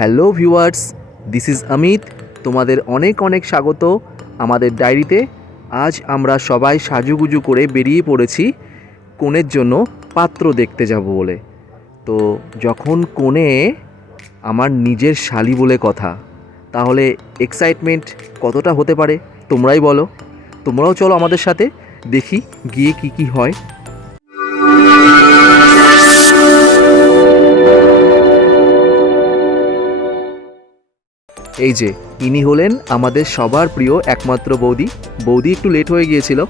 Hello viewers, this is Amit. তোমাদের অনেক অনেক স্বাগত আমাদের ডায়েরিতে। আজ আমরা সবাই সাজুগুজু করে বেরিয়ে পড়েছি কনের জন্য পাত্র দেখতে যাব বলে। তো যখন কনে আমার নিজের শালি বলে কথা, তাহলে এক্সাইটমেন্ট কতটা হতে পারে তোমরাই বলো। তোমরাও চলো আমাদের সাথে, দেখি গিয়ে কি কি হয়। এই যে ইনি হলেন আমাদের সবার প্রিয় একমাত্র বৌদি। বৌদি একটু লেট হয়ে গিয়েছিল,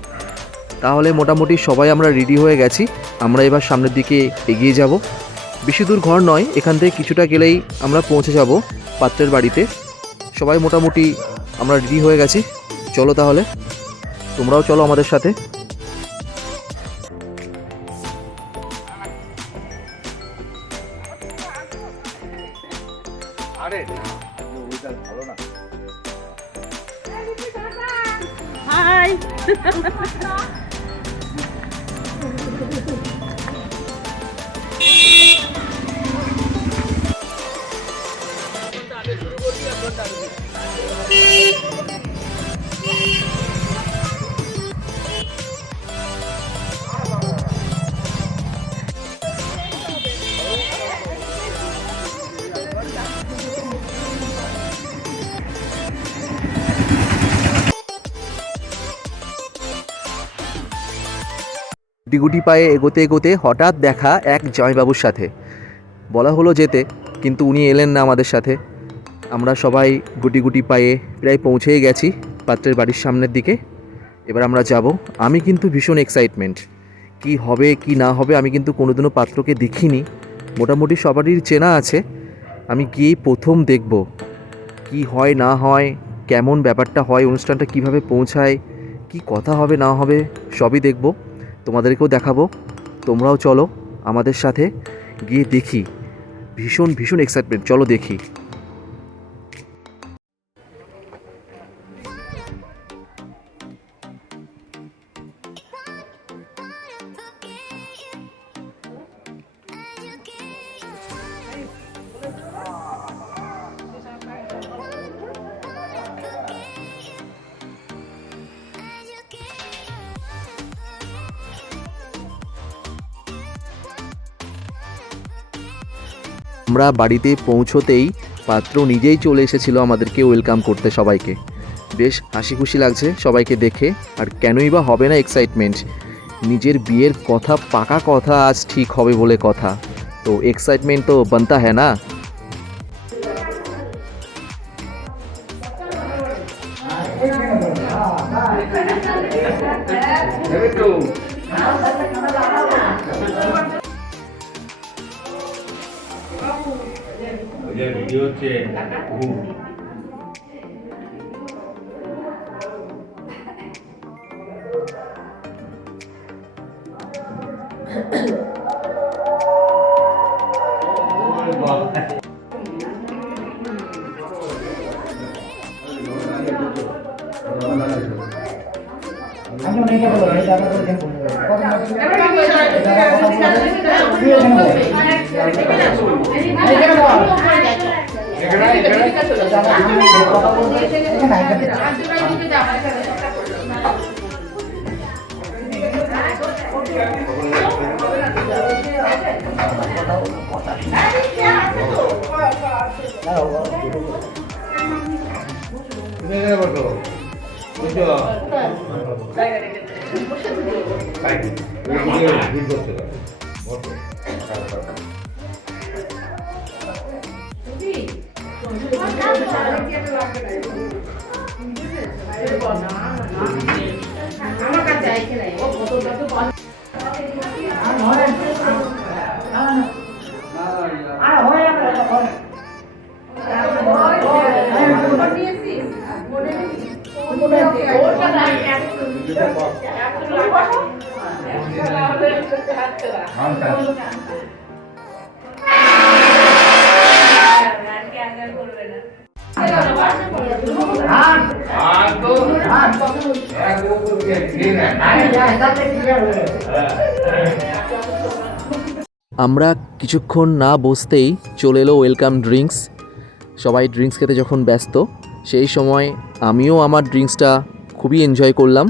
তাহলে মোটামুটি সবাই আমরা রেডি হয়ে গেছি। আমরা এবার সামনের দিকে এগিয়ে যাব। বেশি দূর ঘর নয়, এখান থেকে কিছুটা গেলেই আমরা পৌঁছে যাব পাত্রের বাড়িতে। সবাই মোটামুটি আমরা রেডি হয়ে গেছি। চলো তাহলে, তোমরাও চলো আমাদের সাথে। হাই গুটি পায়ে এগোতে এগোতে হঠাৎ দেখা এক জয়বাবুর সাথে। বলা হলো যেতে, কিন্তু উনি এলেন না আমাদের সাথে। আমরা সবাই গুটি গুটি পায়ে প্রায় পৌঁছেই গেছি পাত্রের বাড়ির সামনের দিকে। এবার আমরা যাব। আমি কিন্তু ভীষণ এক্সাইটমেন্ট, কি হবে কি না হবে। আমি কিন্তু কোনোদিনও পাত্রকে দেখিনি, মোটামুটি সবারই চেনা আছে। আমি গিয়েই প্রথম দেখব কি হয় না হয়, কেমন ব্যাপারটা হয়, অনুষ্ঠানটা কিভাবে পৌঁছায়, কি কথা হবে না হবে, সবই দেখব, তোমাদেরকেও দেখাবো। তোমরাও চলো আমাদের সাথে, গিয়ে দেখি। ভীষণ ভীষণ এক্সাইটমেন্ট, চলো দেখি। আমরা বাড়িতে পৌঁছতেই পাত্র নিজেই চলে এসেছিল আমাদেরকে ওয়েলকাম করতে সবাইকে। বেশ হাসি খুশি লাগছে সবাইকে দেখে। আর কেনই বা হবে না এক্সাইটমেন্ট, নিজের বিয়ের কথা, পাকা কথা আজ ঠিক হবে বলে কথা। তো এক্সাইটমেন্ট তো বানতা হ্যাঁ না। ভিডিও হচ্ছে আমরা কিছুক্ষণ না বসতেই চলে এলো ওয়েলকাম ড্রিঙ্কস। সবাই ড্রিঙ্কস খেতে যখন ব্যস্ত, সেই সময় আমিও আমার ড্রিঙ্কসটা খুবই এনজয় করলাম।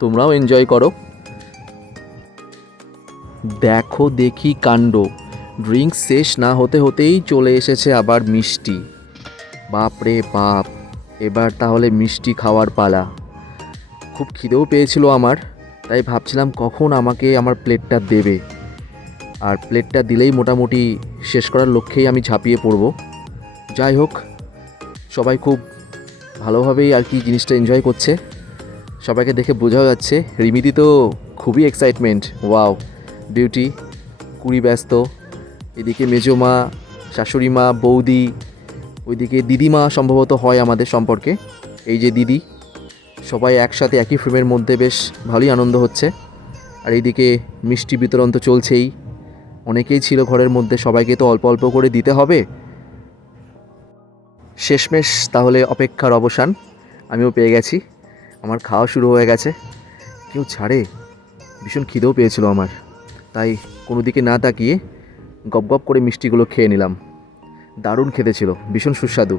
তোমরাও এনজয় করো। দেখো দেখি কাণ্ড, ড্রিঙ্কস শেষ না হতে হতেই চলে এসেছে আবার মিষ্টি। বাপ রে বাপ, এবার তাহলে মিষ্টি খাওয়ার পালা। খুব খিদেও পেয়েছিল আমার, তাই ভাবছিলাম কখন আমাকে আমার প্লেটটা দেবে। আর প্লেটটা দিলেই মোটামুটি শেষ করার লক্ষ্যেই আমি ঝাঁপিয়ে পড়ব। যাই হোক, সবাই খুব ভালোভাবেই আর কি জিনিসটা এনজয় করছে। সবাইকে দেখে বোঝা যাচ্ছে রিমিদি তো খুবই এক্সাইটমেন্ট। ওয়াও, বিউটি কুড়ি ব্যস্ত, এদিকে মেজো মা, শাশুড়ি মা, বৌদি, ওইদিকে দিদিমা সম্ভবত হয় আমাদের সম্পর্কে, এই যে দিদি, সবাই একসাথে একই ফ্রেমের মধ্যে বেশ ভালোই আনন্দ হচ্ছে। আর এইদিকে মিষ্টি বিতরণ তো চলছেই, অনেকেই ছিল ঘরের মধ্যে, সবাইকে তো অল্প অল্প করে দিতে হবে। শেষমেশ তাহলে অপেক্ষার অবসান, আমিও পেয়ে গেছি, আমার খাওয়া শুরু হয়ে গেছে। কেউ ছাড়ে, ভীষণ খিদেও পেয়েছিল আমার, তাই কোনো দিকে না তাকিয়ে গপ গপ করে মিষ্টিগুলো খেয়ে নিলাম। দারুণ খেতে ছিল, ভীষণ সুস্বাদু।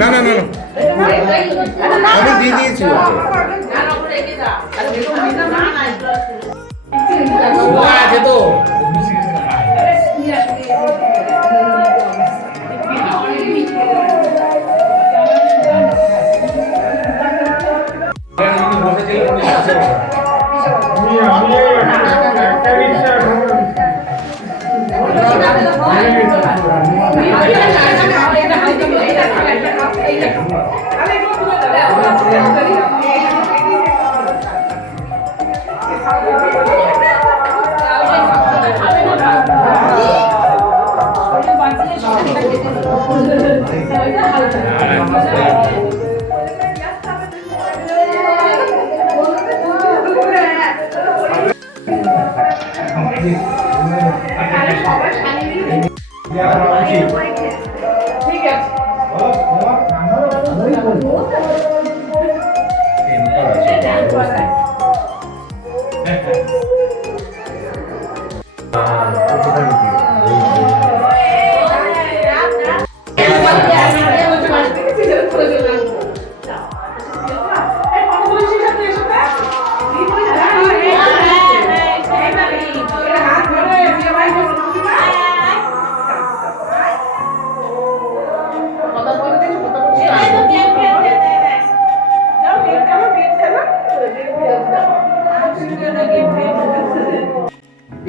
না না না না, আমি দিয়ে দিয়েছি আছে তো।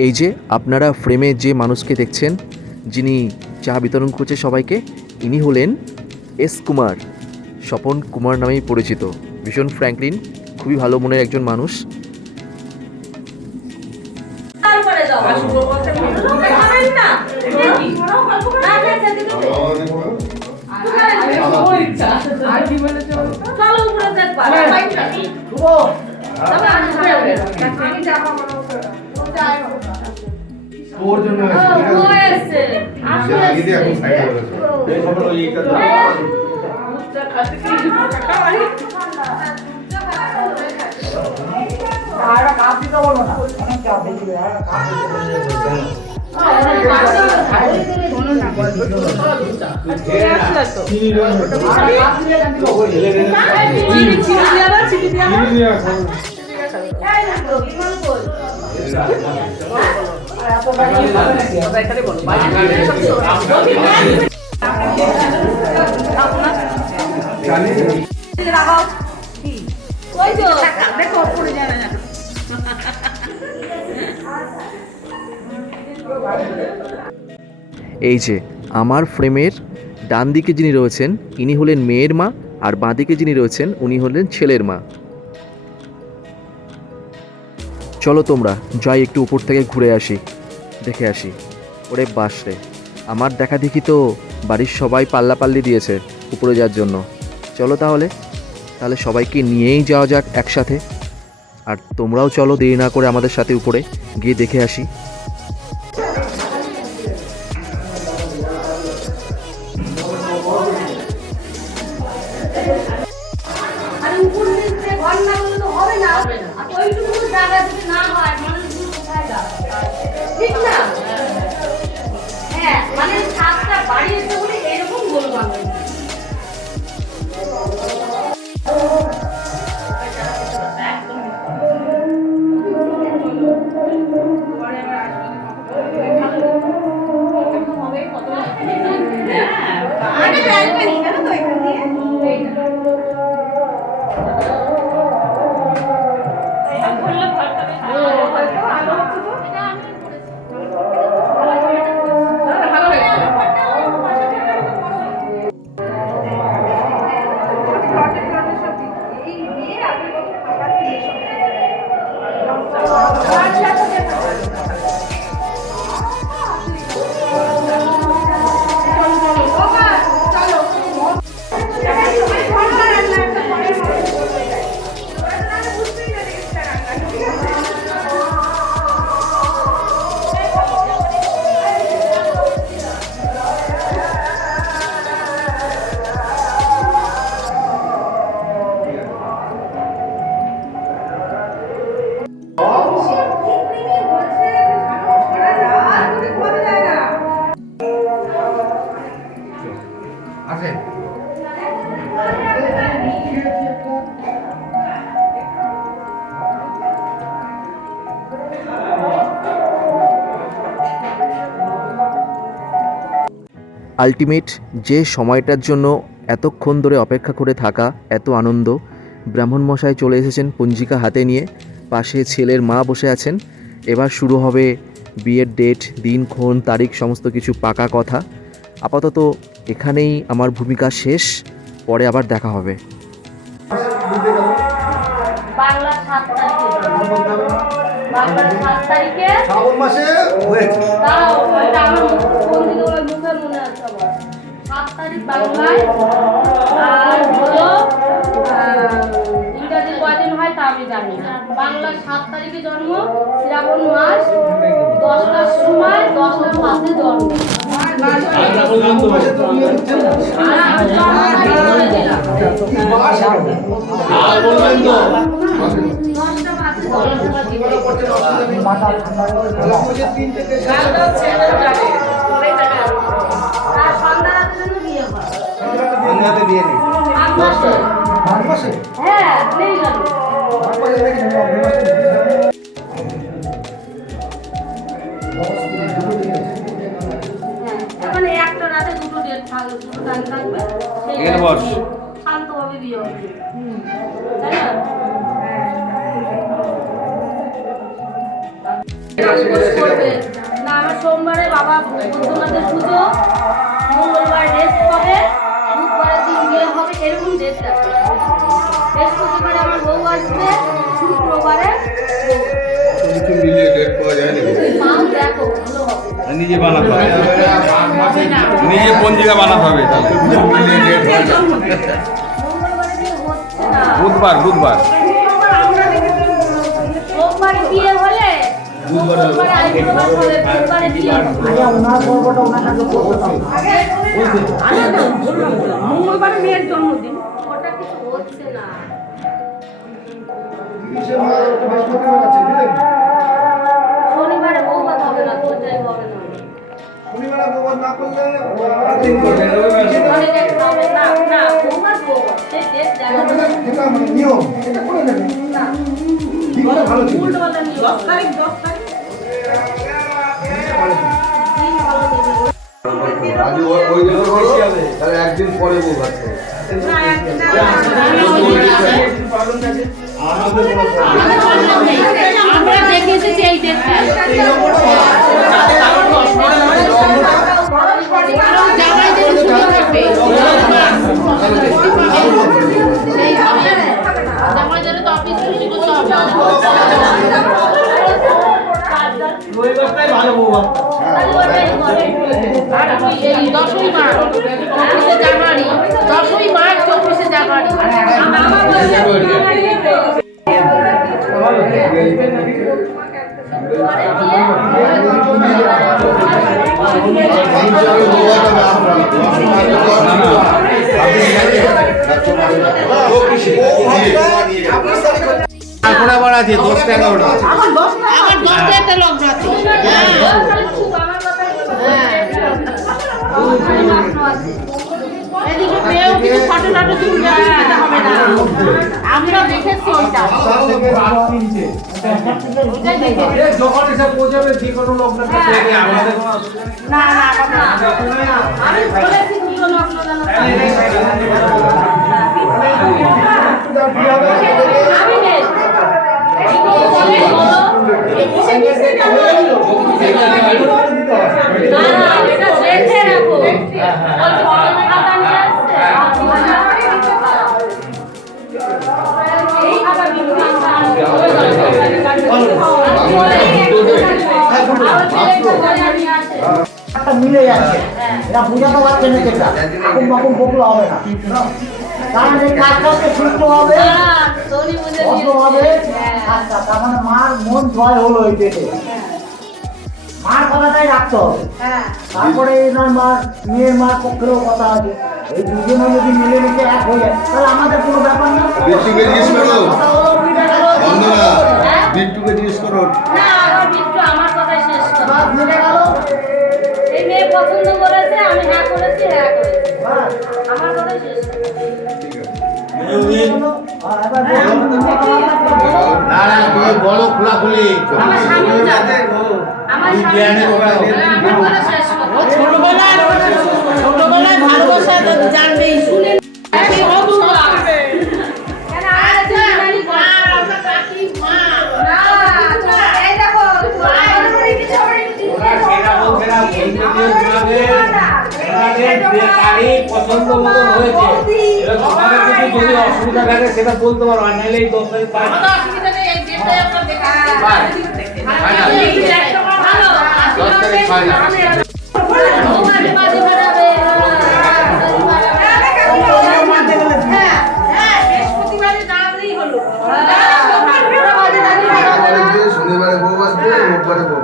এই যে আপনারা ফ্রেমে যে মানুষকে দেখছেন, যিনি চা বিতরণ করছে সবাইকে, ইনি হলেন এস কুমার, স্বপন কুমার নামেই পরিচিত। ভীষণ ফ্র্যাঙ্কলিন, খুবই ভালো মনের একজন মানুষ। তোর জন্য এই যে আমার ফ্রেমের ডান দিকে যিনি রয়েছেন, ইনি হলেন মেয়ের মা, আর বাঁ দিকে যিনি রয়েছেন উনি হলেন ছেলের মা। চলো তোমরা যাই একটু উপর থেকে ঘুরে আসি, দেখে আসি। ওরে বাস রে, আমার দেখা দেখি তো বাড়ির সবাই পাল্লাপাল্লি দিয়েছে উপরে যাওয়ার জন্য। চলো তাহলে সবাইকে নিয়েই যাওয়া যাক একসাথে। আর তোমরাও চলো দেরি না করে আমাদের সাথে উপরে গিয়ে দেখে আসি। আলটিমেট যে সময়টার জন্য এতক্ষণ ধরে অপেক্ষা করে থাকা, এত আনন্দ, ব্রাহ্মণমশাই চলে এসেছেন পঞ্জিকা হাতে নিয়ে, পাশে ছেলের মা বসে আছেন। এবার শুরু হবে বিয়ের ডেট, দিনক্ষণ, তারিখ, সমস্ত কিছু পাকা কথা। আপাতত এখানেই আমার ভূমিকা শেষ, পরে আবার দেখা হবে। শ্রাবণ মাসে হয়েছে। 7 তারিখ বাংলায়, আর হলো ইংরাজির কয়দিন হয় তা আমি জানি না। বাংলার 7 তারিখে জন্ম, শ্রাবণ মাস 10টার সময় 10টার মাসে জন্ম। একটা রাতে দুটো ডেট থাকবে, দুটো টাইম থাকবে, শান্তভাবে বিয়ে হবে, তাই না? না, আমার সোমবারে বাবা বৌদ্ধনাথের পুজো, মঙ্গলবার রেস্ট হবে, বুধবারের দিন বিয়ে হবে, এরকম ডেট রাখবে। বৃহস্পতিবারে আমার বউ আসবে, শুক্রবারে মাও দেখো ভালো হবে। নিজে বানাতে হবে, নিজে পঞ্জিকা বানাতে হবে। মঙ্গলবারে বিয়ে হচ্ছে না, বুধবার সোমবারে বিয়ে হলে বুধবারে আইবুড়ো হবে, বুধবারে বিয়ে হবে। মঙ্গলবারে মেয়ের জন্মদিন, ওটা কিছু হচ্ছে না। শনিবারে বৌভাত হবে না, তোটাই হবে না। অনেক একটা হবে না, না বৌভাত সে ডেট জানা না। উল্টোপাল্টা নিয়ে 10 তারিখ দিন ভালো দেবে। তাহলে একদিন পরে বউ আছে। আমরা দেখে এসেছি এই ডেটটা। জামাইদের ছুটি থাকবে, জামাইদের তো অফিস ছুটি করতে হবে। ভালো বউ। আর এই 10ই মার্চ 24শে জানুয়ারি, 10ই মার্চ 24শে জানুয়ারি। পরে দিয়ে তারপরে আবার আছে 10টা 11টা আমার 10টা একটা লগ্ন আছে। এদিকে মেয়েও কিছু ফটো টটো তুলতে হবে না, আমরা দেখেছি ওইটা। ওইটাই দেখেছি। যখন এসে পৌঁছাবে যে কোনো লগ্নটা থেকে আমাদের না না আমি বলেছি দুটো লগ্ন জানো আমি নেই এটা দেখে রাখো ওই ফটো খাতা নিয়ে আসছে এই খাতা বিক্রি মিলে যাচ্ছে, এটা বোঝাতে পারছে না যেটা এখন রকম বকুল হবে না, কারণ এই কাজটা সুস্থ হবে, অত হবে। আচ্ছা, তার মানে মার মন জয় হলো এই পেটে, মার কথাটাই রাখতে হবে। তারপরে এনার মার মেয়ের মার পক্ষেও কথা আছে, এই দুজনে যদি মিলেমিশে এক হয়ে যায় তাহলে আমাদের কোনো ব্যাপার না। বিট্টুকে জিজ্ঞেস করো, বন্ধুরা বিট্টুকে জিজ্ঞেস করো। না আমার বিট্টু আমার কথাই শেষ করো। বাস মিলে গেল। এই মেয়ে পছন্দ করেছে, আমি হ্যাঁ করেছি, হ্যাঁ করেছি, আমার কথাই শেষ করো। না না তুমি বলো খোলাখুলি আমার স্বামীও যাবে, আমার স্বামী আমার কথা শেষ করো। ছোটবেলায় ভালোবাসা জানবেই, শুনে কেন আর জানি না আমরা কাকি মা এই দেখো পছন্দ মতো হয়েছে, তোমাদের কিছু যদি অসুবিধা থাকে সেটা বলতে পারো, আর নাহলে এই 10 তারিখ পাই কোনো অসুবিধা নেই, এই ডেটটাই আপনার দেখা ভালো 10 তারিখ পাই না। তোমার বাড়ি বাড়াবে বৃহস্পতিবারে জানালেই হলো। শনিবারে বউ আসবে, রোববারে বউ।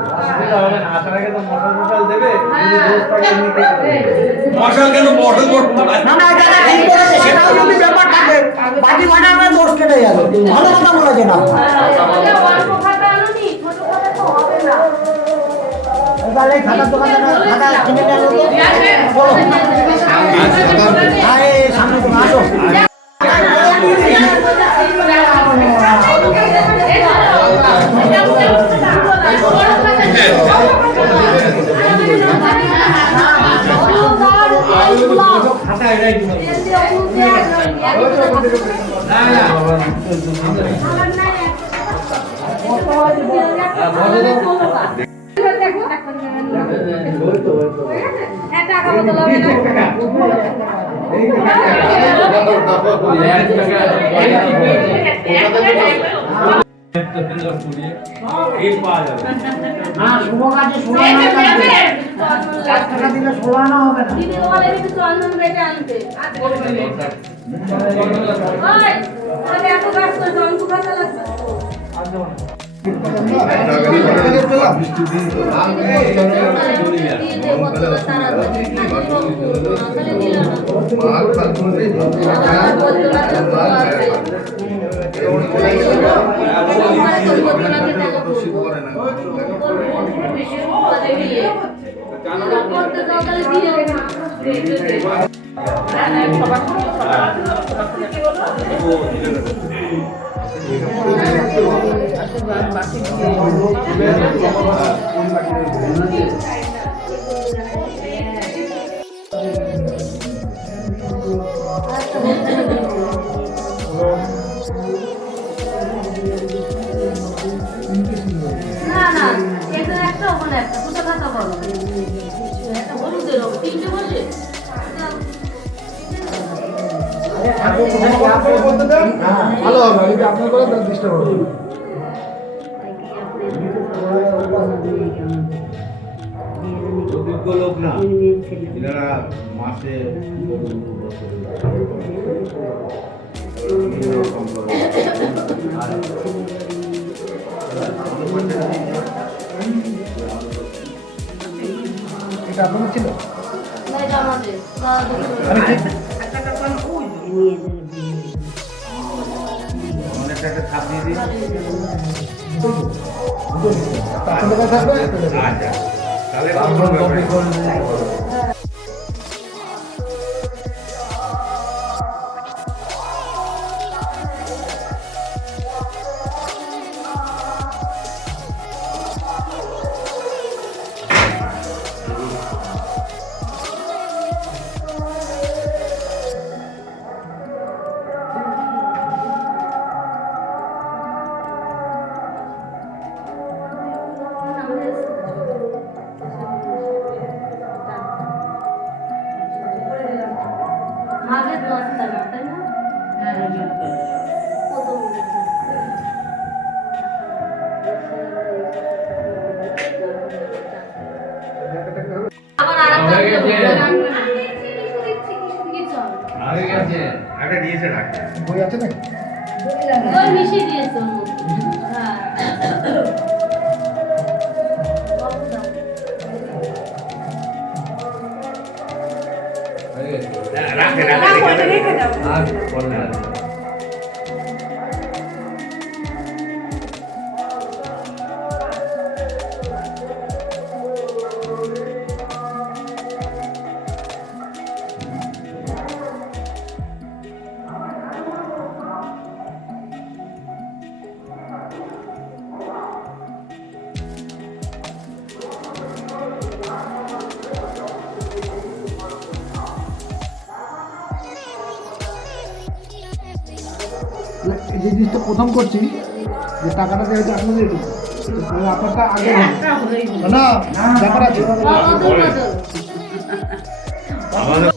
মশাল কেন বড় করতে না না, যারা ঠিক করেছে সেটাও যদি ব্যাপার থাকে, বাকি ভাড়া দোষ কেটে যাবে। ভালো কথা বলেছে না, অল্প খাতা আনুনি, ছোট খাতা তো হবে না। তাহলে খাতার দোকানে খাতা কিনে নিয়ে আসো তো। বলো, আয় সামনে তুমি আসো। খাতা এটাই দিন না না টাকা বদল হবে না। না, শুভ কাজে ষোলো আনা লাগবে। 4 টাকা দিলে 16 আনা হবে না। দিদি বলে একটু চন্দন বেটে আনতে। ওই, তাহলে এত কাজ করে জন্তু খাতা লাগবে। দিয়ে দে বোতলে তাড়াতাড়ি। তাহলে দিল না। মার ফালতুতে আমার বোতলটা তো আছে। না না, এটা একটা ওখানে একটা দুটো খাতা বলো। একটা হলুদের হবে, তিনটে বসে। ভালো হবে, যদি আপনার করে তাহলে ডিস্টার্ব হবে। অভিজ্ঞ লোক না, এনারা মাসে এটা আপনাদের ছিল? না, এটা আমাদের। আমি ঠিক অনেকটা একটা থাপ দিয়ে দিই। আপনাদের কাছে থাকবে? আচ্ছা, তাহলে কোনো ব্যাপার নেই। মাঘের 10 তারিখ, তাই না? প্রথম আবার আরেকটা হয়ে গেছে। কিছু হবে না। আগে গেছে, আগে দিয়েছে ডাক্তার। বই আছে নাকি? দই মিশিয়ে দিয়েছে ওর মধ্যে। হ্যাঁ। হয়ে গেছে। হ্যাঁ, রাখে, রেখে দাও। আর পরে রাখে। এই যে জিনিসটা প্রথম করছি যে টাকাটা দেওয়া হচ্ছে আপনাদের এটুকু। তাহলে আপনারটা আগে হবে। না ব্যাপার আছে। বদল, বদল। আমাদের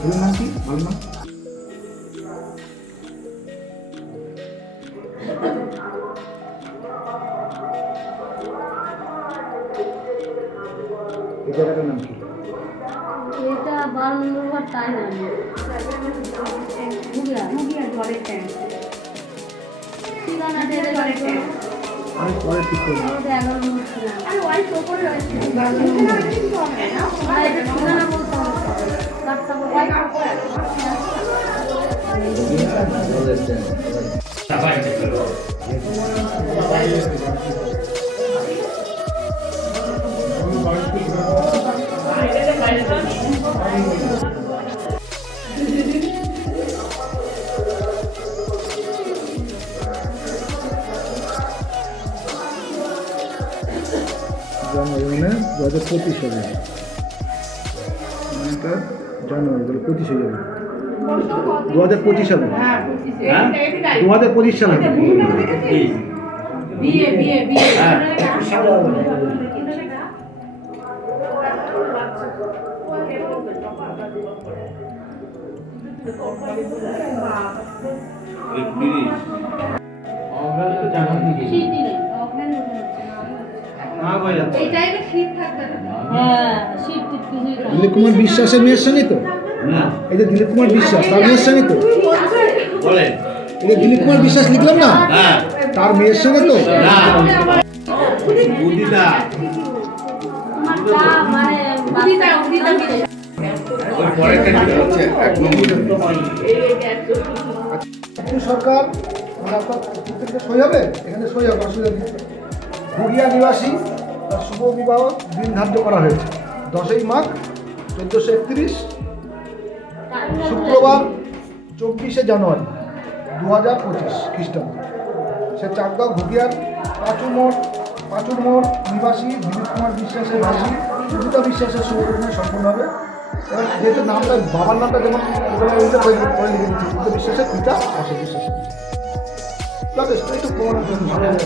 ছেলের নাম কি? ভালো নাম? এই জায়গাটার নাম কি? এটা 12 নম্বর তাই না ঠিকানা দিয়ে দেবে। আমি পরে ঠিক করবো। আমাদের 11 নম্বর ঠিকানা। আর এটা ঠিকানা বলতে হবে। কাটটা জানুয়ারি 2025 হবে। জানুয়ারি 2025 হয়ে যাবে। 2025 সালে। হ্যাঁ? 2025 সালে। আমরা তো জানান দিকে। শীতই নেই। না ভাই যাচ্ছে। হ্যাঁ, শীত টিত কিছুই নেই। দিলীপ কুমার বিশ্বাসের মেয়ের সঙ্গে তো? না, এই যে দিলীপ কুমার বিশ্বাস তার মেয়ের সঙ্গে তো? বলেন। এই যে দিলীপ কুমার বিশ্বাস লিখলাম না হ্যাঁ, তার মেয়ের সঙ্গে তো? না। বুদ্ধিটা তোমার দা মানে ওই পরের থেকে হচ্ছে 1 নম্বর। আপনি সরকার মানে আপনার প্রত্যেকটা সই হবে? এখানে সই হবে, অসুবিধা নেই। ঘুরিয়া নিবাসী তার শুভ বিবাহ দিন ধার্য করা হয়েছে 10ই মাঘ 1431 শুক্রবার 24শে জানুয়ারি 2025 খ্রিস্টাব্দ। সে চাকদহ ঘুটিয়ার পাঁচুর মোড় নিবাসী দিলীপ কুমার বিশ্বাসের ভাসি সুজিতা বিশ্বাসের শুভগ্রহণে সম্পূর্ণ হবে। এবং যেহেতু নামটা বাবার নামটা যেমন উল্লেখ করে লিখে দিচ্ছি সুজিতা বিশ্বাসের পিতা অশোক বিশ্বাসের। যথেষ্ট একটু প্রমাণ করুন, ভালো হবে।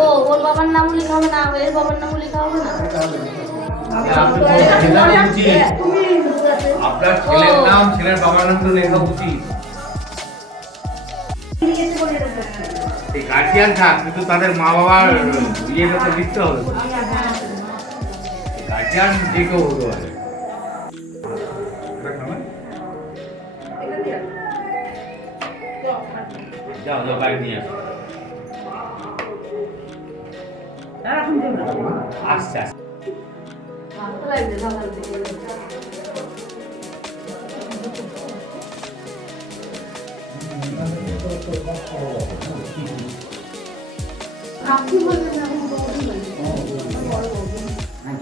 ও ওর বাবার নাম লেখা হবে না, এর বাবার নাম লেখা হবে না। আপনার ছেলের নাম ছেলের বাবার নাম তো লেখা উচিত। এই গার্জিয়ান থাক কিন্তু তাদের মা বাবার ইয়েটা তো লিখতে হবে। গার্জিয়ান যে কেউ হতে পারে। যাও যাও বাইক নিয়ে আসো। এখন দেব না। আসছে আসছে। ভালো লাগছে সকাল থেকে।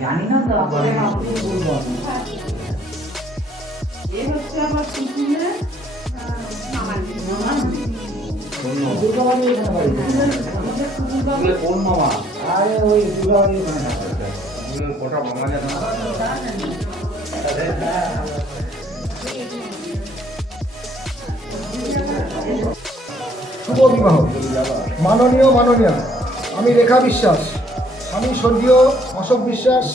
জানি না তো বলে না বলবো এই হচ্ছে আমার কুকুরে আমার দুর্গাবাড়ি এখানে বাড়ি এগুলো কোন মামা? আরে ওই দুর্গাবাড়ি ওখানে থাকে এগুলো কটা মামা জানো? শুভ বিবাহ মাননীয় আমি রেখা বিশ্বাস, আমি স্বর্গীয় অশোক বিশ্বাস,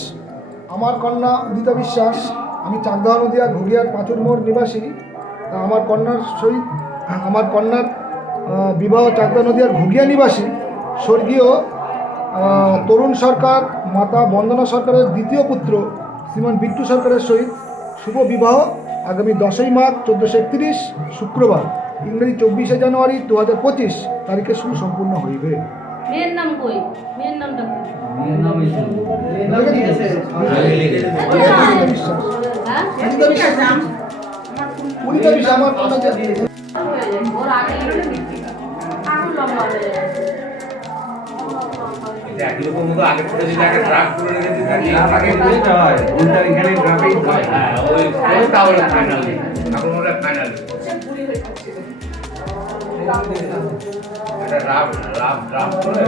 আমার কন্যা উদিতা বিশ্বাস, আমি চাকদহ নদিয়া ঘুগিয়ার পাঁচুর মোড় নিবাসী। তা আমার কন্যার বিবাহ চাকদহ নদিয়ার ঘুগিয়া নিবাসী স্বর্গীয় তরুণ সরকার মাতা বন্দনা সরকারের দ্বিতীয় পুত্র শ্রীমান বিট্টু সরকারের সহিত শুভ বিবাহ আগামী 10ই মার্চ 1431 শুক্রবার ইংরেজি 24শে জানুয়ারি 2025 তারিখে সুসম্পূর্ণ হইবে। মেয়ের নাম কই? মেয়ের নামটা কই? মেয়ের নাম ইসু। বিশ্বাস হ্যাঁ? উদিতা বিশ্বাস আমার কন্যাকে ওর আগে আরো লম্বা হয়ে যাচ্ছে। এটা একই রকম মতো আগে থেকে যদি আগে ড্রাফট করে রেখে দিতে থাকি আগে দিতে হয় উল্টা এখানে ড্রাফটেই হয়। হ্যাঁ ওই তাহলে ফাইনাল এখন ওটা ফাইনাল এটা ড্রাফট করে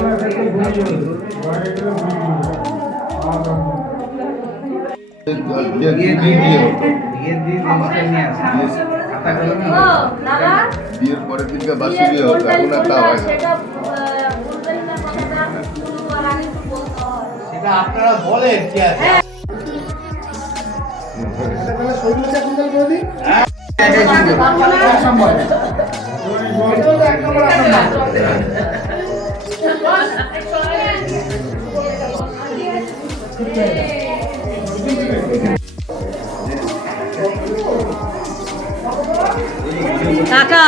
ও নানা বিয়ের পরের দিনকে বাসি বিয়ে হতো, এখন আর তা হয় না। সেটা বলবেন না কথাটা শুরু করার আগে একটু বলতে হয়। সেটা আপনারা বলেন কি আছে শরীরটা এখন তাহলে করে দিই কাকা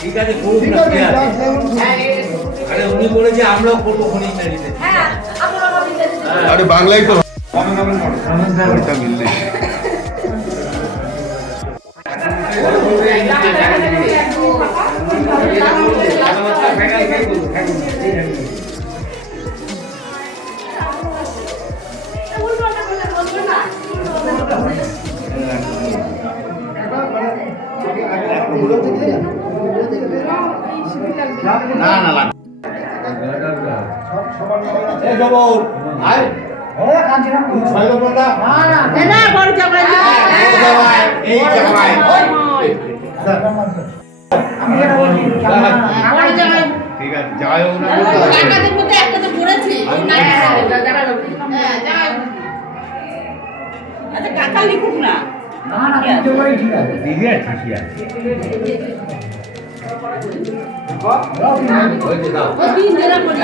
ঠিক আছে করুন না কি আছে আরে উনি বলেছে আমরাও করবো ফোন ইংরেজিতে আরে বাংলায় তো ওইটা মিললে না না না এই খবর আয় কাঁচি না ছয় নম্বর না না বড় জামাই এই জামাই আমি যেটা বলছি বড় জামাই ঠিক আছে যাই হোক না টাকাদের মধ্যে একটা তো পড়েছে আচ্ছা কাকা লিখুক না না না তিনটে করেই ঠিক আছে দিদি আর ঠিকই আছে ওই যে দাও ও দিন জেরা করি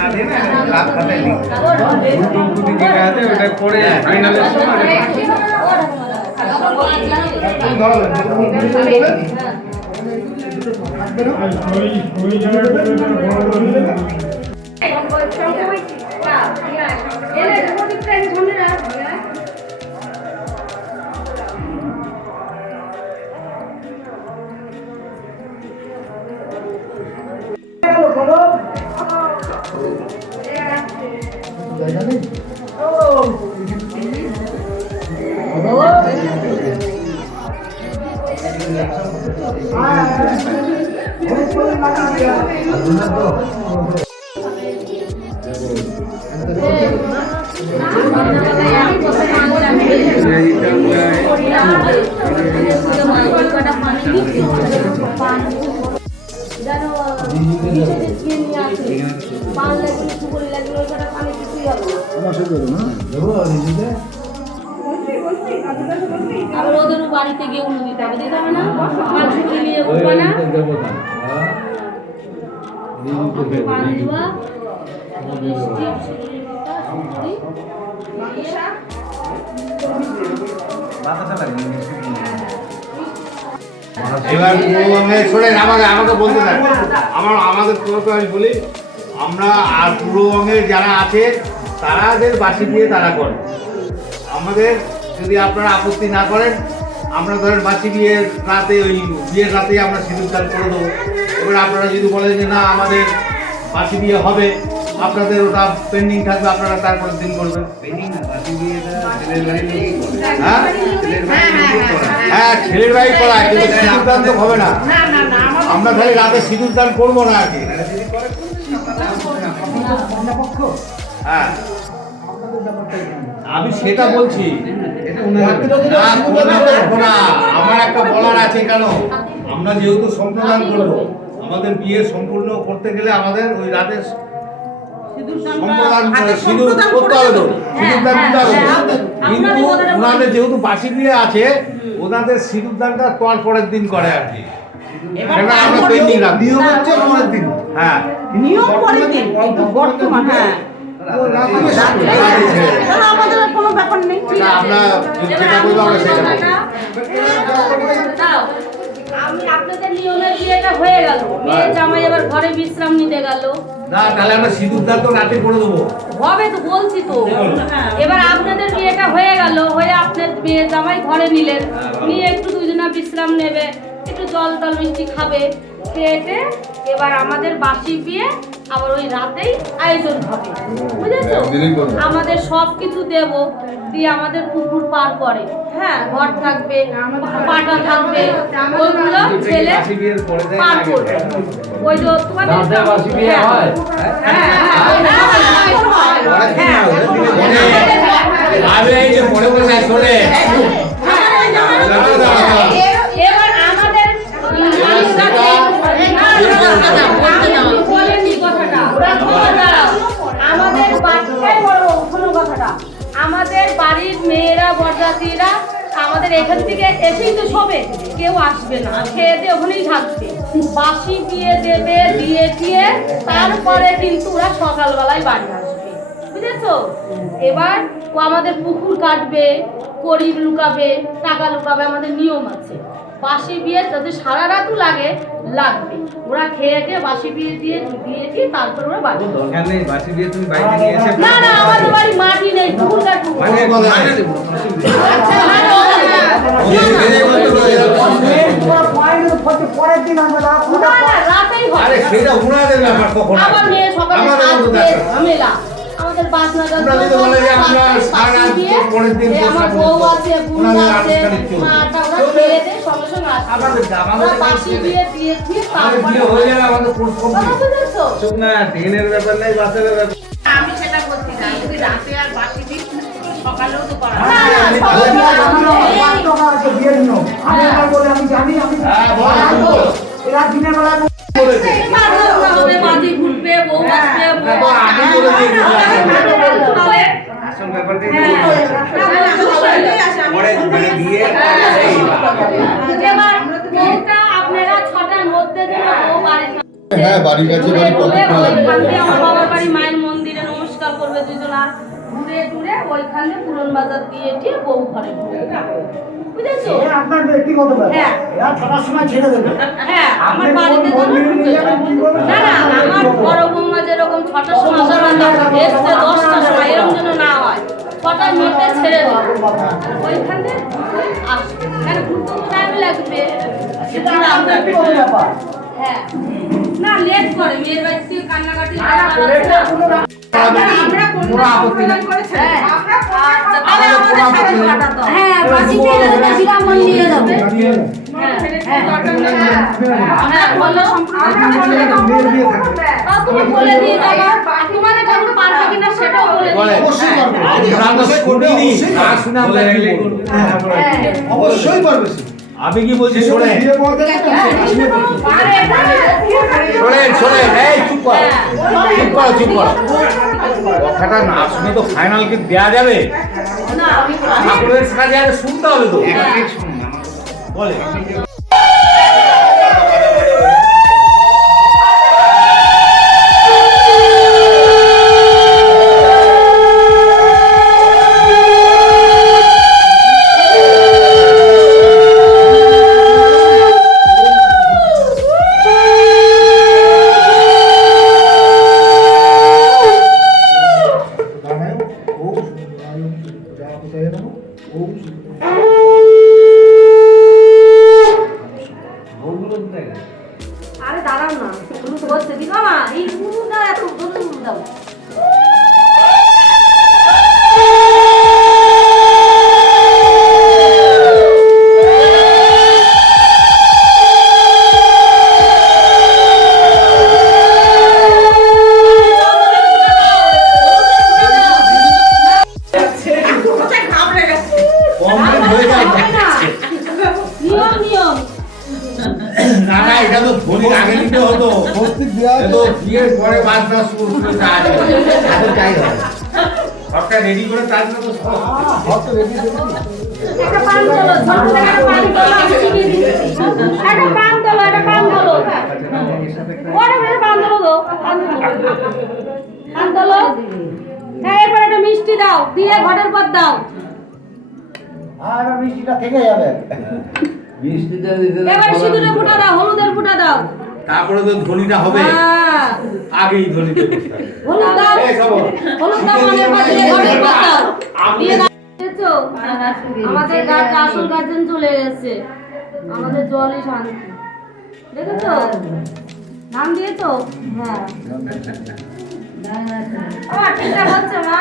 না দিয়ে না লাভ খাতে লিখ ওটা করে ফাইনালে আমি বিষে যে খেয়ে নিয়ে আসে পান লাগবে সুপুরি লাগবে ওই কটা পানি কিছুই হবে না আমার সাথে আবার ওদেরও বাড়িতে গিয়ে উনি দিতে হবে দিতে হবে না মাল ছুটি নিয়ে উঠবে না পান দিবা মিষ্টি সুপুরি পাতা সুপুরি এবার শোনেন আমাকে বলতে দেন আমাদের তো আমি বলি আমরা আর পূর্ববঙ্গের যারা আছে তারাদের বাসি বিয়ে তারা করে আমাদের যদি আপনারা আপত্তি না করেন আমরা ধরেন বাসি বিয়ের রাতে ওই বিয়ের রাতে আমরা সিঁদুর দান করে দেবো এবার আপনারা যদি বলেন যে না আমাদের বাসি বিয়ে হবে আপনাদের ওটা পেন্ডিং থাকবে আপনারা তারপরের দিন করবেন হ্যাঁ হ্যাঁ ছেলের বাড়ি করায় কিন্তু সিঁদুর দান তো হবে না আমরা খালি রাতে সিঁদুর দান করবো না আর কি হ্যাঁ আমি সেটা বলছি না, আমার একটা বলার আছে কেন আমরা যেহেতু সম্প্রদান করবো আমাদের বিয়ে সম্পূর্ণ করতে গেলে আমাদের ওই রাতে সম্প্রদান সিঁদুর করতে হবে তো সিঁদুর দান দিতে হবে কিন্তু ওনাদের যেহেতু বাসি বিয়ে আছে ওনাদের সিঁদুর দানটা পরের দিন করে আর কি সেটা আমরা পেন্ডিং রাখি নিয়ম হচ্ছে পরের দিন হ্যাঁ নিয়ম করে দিন কিন্তু বর্তমান হ্যাঁ তাহলে আমাদের আর কোনো ব্যাপার নেই না আমরা যেটা বলবো আমরা সেটা বলবো দাও আমি আপনাদের নিয়মের বিয়েটা হয়ে গেল মেয়ে জামাই এবার ঘরে বিশ্রাম নিতে গেল না তাহলে আমরা সিঁদুর দান তো রাতে করে দেবো হবে তো বলছি তো এবার আপনাদের বিয়েটা হয়ে গেল হয়ে আপনার মেয়ে জামাই ঘরে নিলেন নিয়ে একটু দুজনা বিশ্রাম নেবে একটু জল টল মিষ্টি খাবে খেয়ে এবার আমাদের বাসি বিয়ে আবার ওই রাতেই আয়োজন হবে বুঝেছো আমাদের সব কিছু দেব দিয়ে আমাদের পুকুর পার করে হ্যাঁ ঘর থাকবে পাটা থাকবে ওইগুলো ছেলে পার করবে ওই যে তোমাদের মনে করে শোনে এবার আমাদের আমাদের বাচ্চাই বড় কোনো কথাটা আমাদের বাড়ির মেয়েরা বরযাত্রীরা আমাদের এখান থেকে এসেই তো শোবে কেউ আসবে না খেয়ে দিয়ে ওখানেই থাকবে বাসি দিয়ে দেবে দিয়ে দিয়ে তারপরে কিন্তু ওরা সকালবেলায় বাড়ি আসবে বুঝেছো এবার ও আমাদের পুকুর কাটবে কড়ি লুকাবে টাকা লুকাবে আমাদের নিয়ম আছে বাসি বিয়ে যদি সারা রাতও লাগে লাগবে ওরা খেয়ে দিয়ে বাসি বিয়ে দিয়েছি তারপর ওরা বাড়ি দরকার নেই বাসি বিয়ে তুমি বাইরে নিয়ে এসে না না আমাদের বাড়ি মাটি নেই পুকুর কাটবো পরের দিন আমরা রাতেই হবে আরে সেটা উনাদের ব্যাপার কখন আবার মেয়ে সকালে ঝামেলা আমাদের বাসনা পরের দিন আমার বউ আছে বোন আছে মাটা ওরা খেয়ে দেয় সঙ্গে সঙ্গে আসবে ওরা বাসি দিয়ে দিয়েছি তারপরে হয়ে যাবে আমাদের বুঝেছো চুপ না ট্রেনের ব্যাপার নাই বাসের ব্যাপার আমি সেটা বলছি না যদি রাতে আর বাকি দিন সকালেও তো করা না না বিয়ের নিয়ম আমি আবার বলে আমি জানি আমি এরা দিনের বেলা হবে মাটি ঘুরবে বউ আসবে আমি বলে আসল ব্যাপারটাই পরে বিয়ে এবার বউটা আপনারা 6টার মধ্যে যেন বউ বাড়ি হ্যাঁ বাড়ির কাছে বাড়ি আমার বাবার বাড়ি মায়ের মন্দিরে নমস্কার করবে দুজনা ঘুরে ঘুরে ওইখানে পুরন বাজার দিয়ে বউ ঘরে বুঝেছো আপনার ব্যক্তিগত ব্যাপার হ্যাঁ। এরা 6টার সময় ছেড়ে দেবে হ্যাঁ আমার বাড়িতে না না আমার বড় বৌমা যেরকম 6টার সময় আসার কথা এসছে 10টার সময় এরকম যেন না হয় 6টার মধ্যে ছেড়ে দেবে ওইখানে আসবে কেন ঘুরতে তো টাইম লাগবে সেটা আপনার ব্যক্তিগত ব্যাপার হ্যাঁ না লেট করে মেয়ের বাড়ি থেকে কান্নাকাটি হ্যাঁ বাসি থেকে বিরামন নিয়ে যাবে তুমি বলে দিয়ে যাবা তোমাদের ঠাকুর পারবে কিনা সেটাও বলে আমরা তো শুনিনি না শোনা আমরা অবশ্যই পারবে সে আমি কি বলছি শোনেন বিয়ে পড়াতে শোনেন এই চুপ করো কথাটা না শুনে তো ফাইনাল কি দেয়া যাবে না আমি ঠাকুরের কাছে আগে শুনতে হবে তো বলে আরে দাঁড়াও না হলুদ বলছে কি মামা এই হলুদটা এত হলুদ দাও কমপ্লিট হয়ে যায় নিয়ম নিয়ম না না এটা তো ধনী আগে নিতে হতো বস্তিক দেওয়া এ তো বিয়ের পরে বাসটা শুরু করে চাই এত চাই হয় সবটা রেডি করে তারপরে তো সব হয়তো রেডি একটা পান দলো ছোট একটা পান দলো আমি চিনি দিচ্ছি একটা পান দলো ওরে মেরে পান দলো দাও পান দলো হ্যাঁ এরপর একটা মিষ্টি দাও দিয়ে ঘটের পর দাও আর মিষ্টিটা থেকে যাবে এবার সিঁদুরের ফোঁটা দাও হলুদের ফোঁটা দাও তারপরে তো ধনীটা হবে হ্যাঁ আগেই ধনীটা হলুদ দাও এই সব হলুদ দাও মানে পাতিলে ঘটের পর দাও দিয়ে দাও দেখছো আমাদের আসল গার্জেন চলে এসেছে আমাদের জলই শান্তি দেখেছো নাম দিয়েছো হ্যাঁ ঠিকঠাক হচ্ছে মা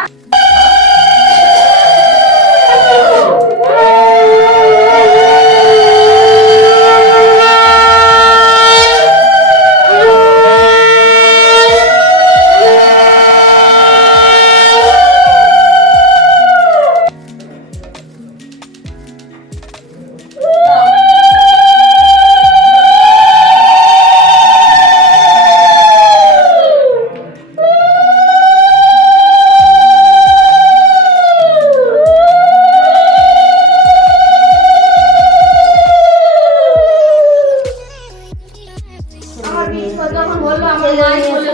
যখন বললো আমার মাই বলে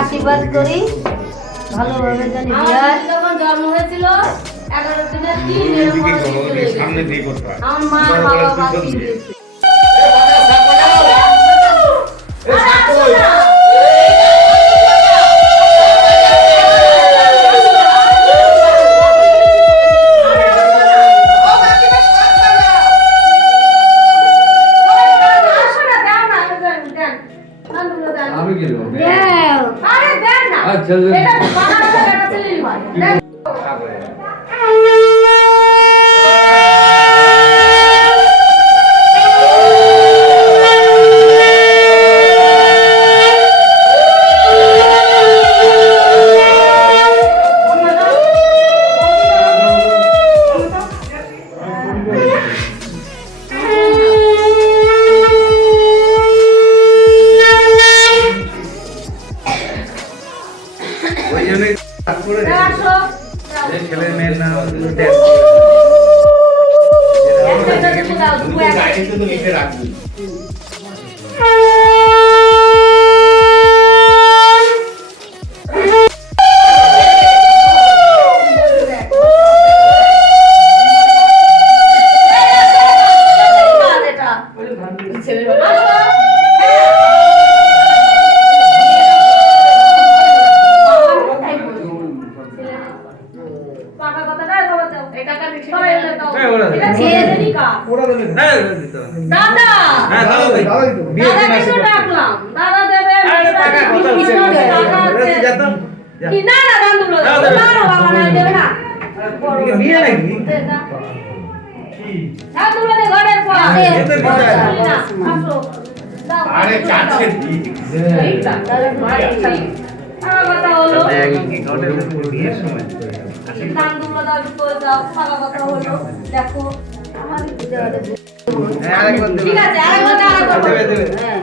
আশীর্বাদ করি ভালোভাবে জানি আমার যখন জন্ম হয়েছিল 11 দিনের দিন এরকম সামনে দিয়ে করতে হয় আমার মা বাবা বাঁচিয়ে দিয়েছে আমি কি দেবো? আরে দেন না আচ্ছা, এটা বানানো এটা ছেলেই হয় দেন ওই জন্যই করে আসো যে ছেলে মেয়ের নাম দেখ ডায়েরিতে তো লিখে রাখবি ওরা দেবে না। দাদা দাদাই তো। দাদা কিছু ডাকলাম দাদা দেবে টাকা আছে কি না না দান দুলো না না বাবা না দেবে না বিয়ে নাকি না দুলো দে ঘরের পর আরে চাচ্ছে দি এইটা আর কথা হলো দান দুলো দাও করে দাও সারা কথা হলো দেখো আমার ঠিক আছে আরেকবার হ্যাঁ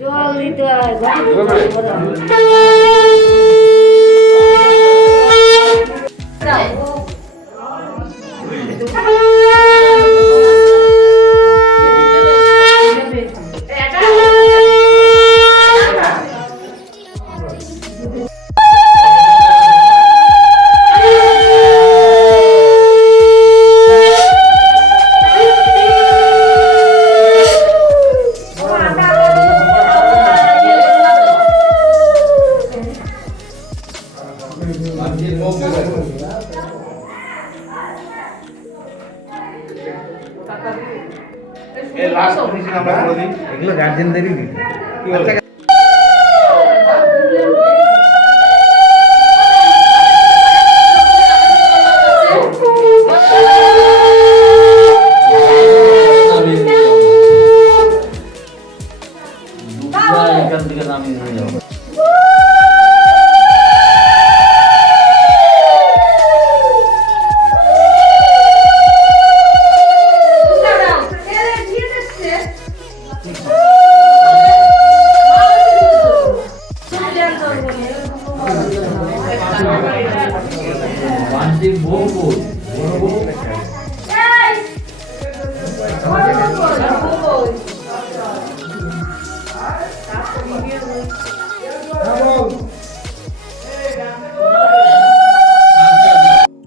জল দিতে হয় এই লাস্ট ফিনিশিং আমরা করে দিই। এগুলো গার্জেনদেরই দিতে কি বলতে এখান থেকে নামিয়ে নিয়ে যাবো। বান্টির বউ বউ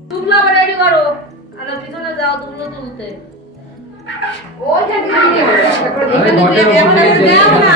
তুমলা রেডি করো আর পিছনে যাও তুমলা তুলতে ওইটা দিয়ে দাও না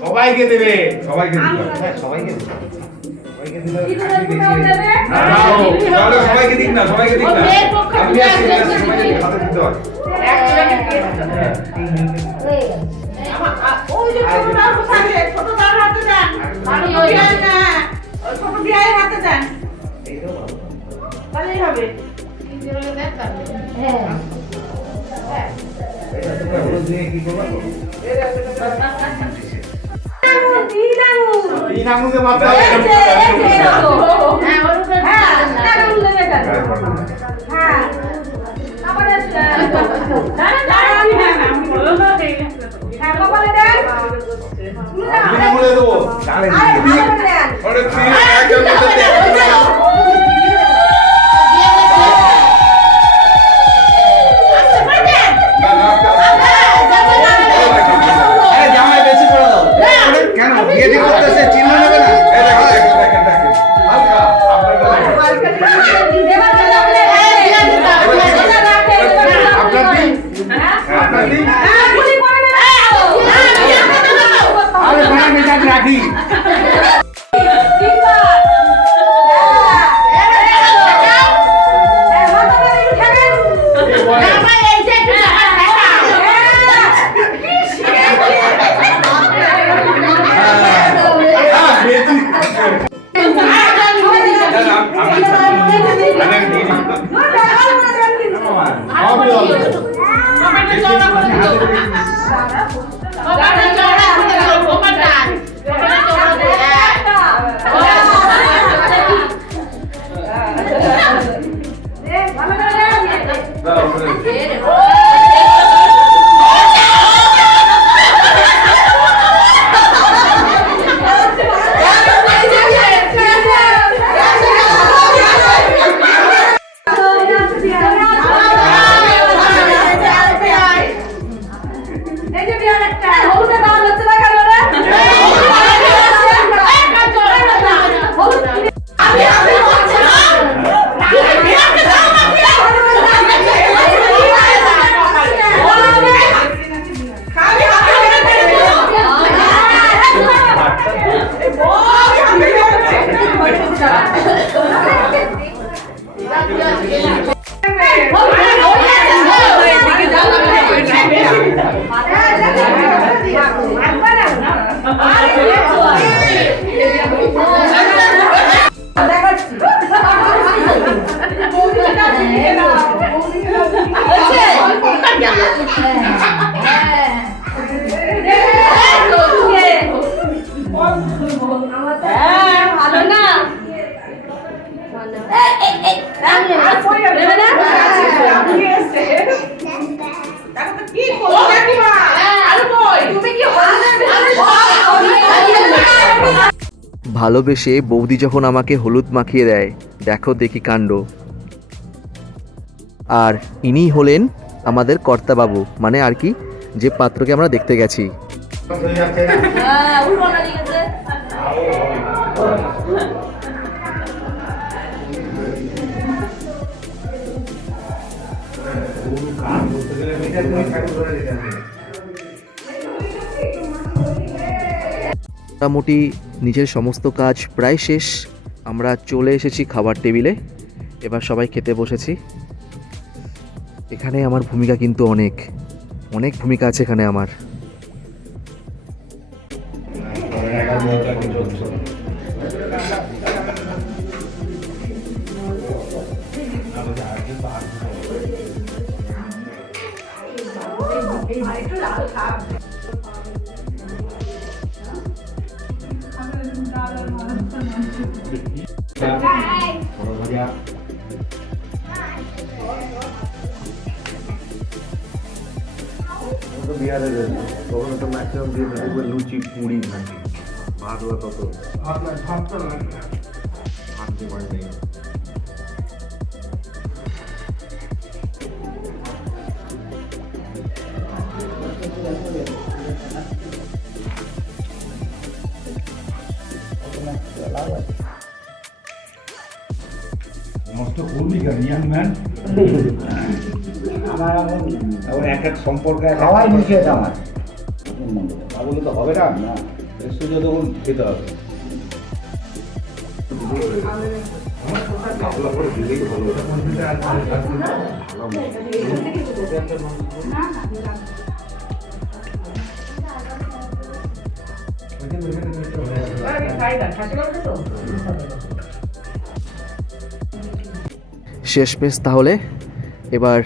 সবাইকে দেবে সবাইকে দিতে হবে। হ্যাঁ সবাইকে দেবে তাহলে সবাইকে দিক না, সবাইকে দিক না। আমি আসছি, সবাইকে হাতে দিতে হয়। ওই যে ছোটটা কোথায় ছোটটার হাতে দেন ছোট বিয়ের হাতে দেন তাহলেই হবে তিন আঙুলে মাত্র তিন আঙুলে দেবো ওরে তিন এক আঙুলে দে। না, না, জামাই বেশি করে দাও। কেন বিয়ে ঠিক করতেছে চিহ্ন নেবে না এই দেখেন, দেখেন, দেখেন, দেখেন। হালকা, আপনার কাছে। আপনার দিন আপনার দিন আরে বড় মেজাজ রাখি নেবে না? কি করো কাকিমা? আরে কই তুমি কি ভালোবেসে বৌদি যখন আমাকে হলুদ মাখিয়ে দেয়, দেখো দেখি কাণ্ড। আর ইনিই হলেন আমাদের কর্তাবাবু, মানে আর কি যে পাত্রকে আমরা দেখতে গেছি। হয়ে যাচ্ছে না হ্যাঁ, উঠবো না, ঠিক আছে? মোটামুটি নিজের সমস্ত কাজ প্রায় শেষ, আমরা চলে এসেছি খাবার টেবিলে। এবার সবাই খেতে বসেছি। এখানে আমার ভূমিকা কিন্তু অনেক অনেক ভূমিকা আছে এখানে আমার। লুচি পুরি ভাজি ভাত হওয়া কত নষ্ট করবি কেন ইয়াং ম্যান? আমার এখন এখন এক এক সম্পর্কে খাওয়াই নিষেধ আমার। তাহলে তো হবে না, না রেস্টুরেন্টে তখন খেতে হবে। খাওয়া করে দিলেই ভালো শেষমেশ তাহলে এবার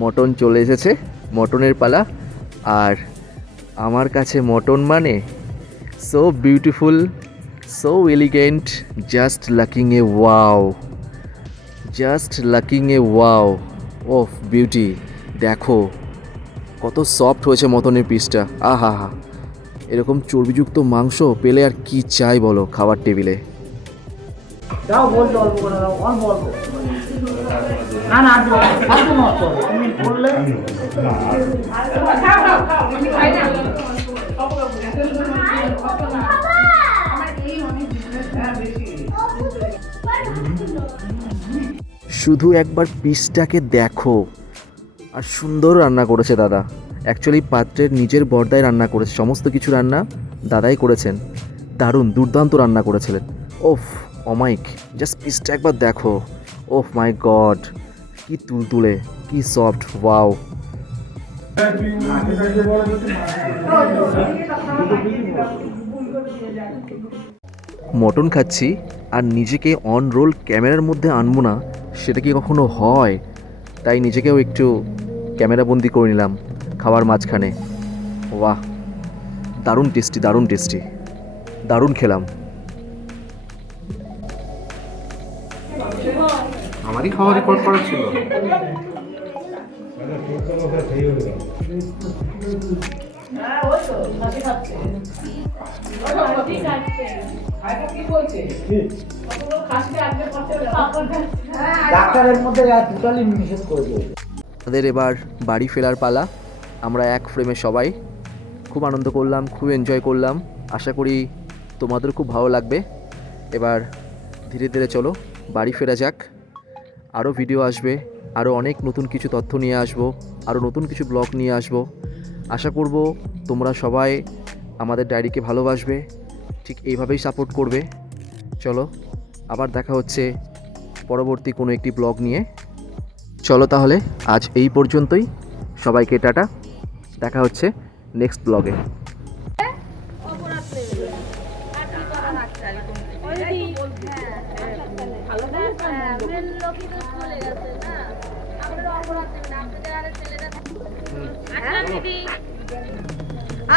মটন চলে এসেছে, মটনের পালা। আর আমার কাছে মটন মানে so beautiful, so elegant, just lacking a wow, just lacking a wow of beauty. দেখো কত সফট হয়েছে মটনের পিসটা, আহা হা। এরকম চর্বিযুক্ত মাংস পেলে আর কি চাই বলো খাবার টেবিলে। দাও বলতে অল্প করে দাও, অল্প অল্প। না না, আর দেবো না, ফালতু নষ্ট হবে। তুমি বললে খাও খাও খাও আমি খাই না। শুধু একবার পিসটাকে দেখো, আর সুন্দর রান্না করেছে দাদা। অ্যাকচুয়ালি পাত্রের নিজের বর্দায় রান্না করেছে, সমস্ত কিছু রান্না দাদাই করেছেন। দারুণ দুর্দান্ত রান্না করেছিলেন। ওফ অমাইক, জাস্ট পিসটা একবার দেখো। ওফ মাই গড, কি তুলতুলে, কি সফট, ওয়াও। মটন খাচ্ছি আর নিজেকে অন রোল ক্যামেরার মধ্যে আনবো না, সেটা কি কখনো হয়? তাই নিজেকেও একটু ক্যামেরাবন্দি করে নিলাম খাবার মাঝখানে। বাহ, দারুণ টেস্টি, দারুণ টেস্টি, দারুণ খেলাম। আমারই খাওয়া রেকর্ড করা ছিল। ডাক্তারের মধ্যে টোটালি নিষেধ করে দিয়েছে। আমাদের এবার বাড়ি ফেরার পালা। আমরা এক ফ্রেমে সবাই খুব আনন্দ করলাম, খুব এনজয় করলাম। আশা করি তোমাদের খুব ভালো লাগবে। এবার ধীরে ধীরে চলো বাড়ি ফেরা যাক। আরও ভিডিও আসবে, আরও অনেক নতুন কিছু তথ্য নিয়ে আসবো, আরও নতুন কিছু ব্লগ নিয়ে আসবো। আশা করব তোমরা সবাই আমাদের ডায়েরিকে ভালোবাসবে, ঠিক এইভাবেই সাপোর্ট করবে। চলো আবার দেখা হচ্ছে পরবর্তী কোনো একটি ব্লগ নিয়ে। চলো তাহলে আজ এই পর্যন্তই, সবাইকে টাটা, দেখা হচ্ছে নেক্সট ব্লগে।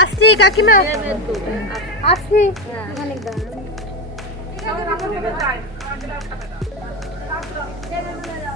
আসছি কাকিমা, আসছি। ঠিক আছে, যাও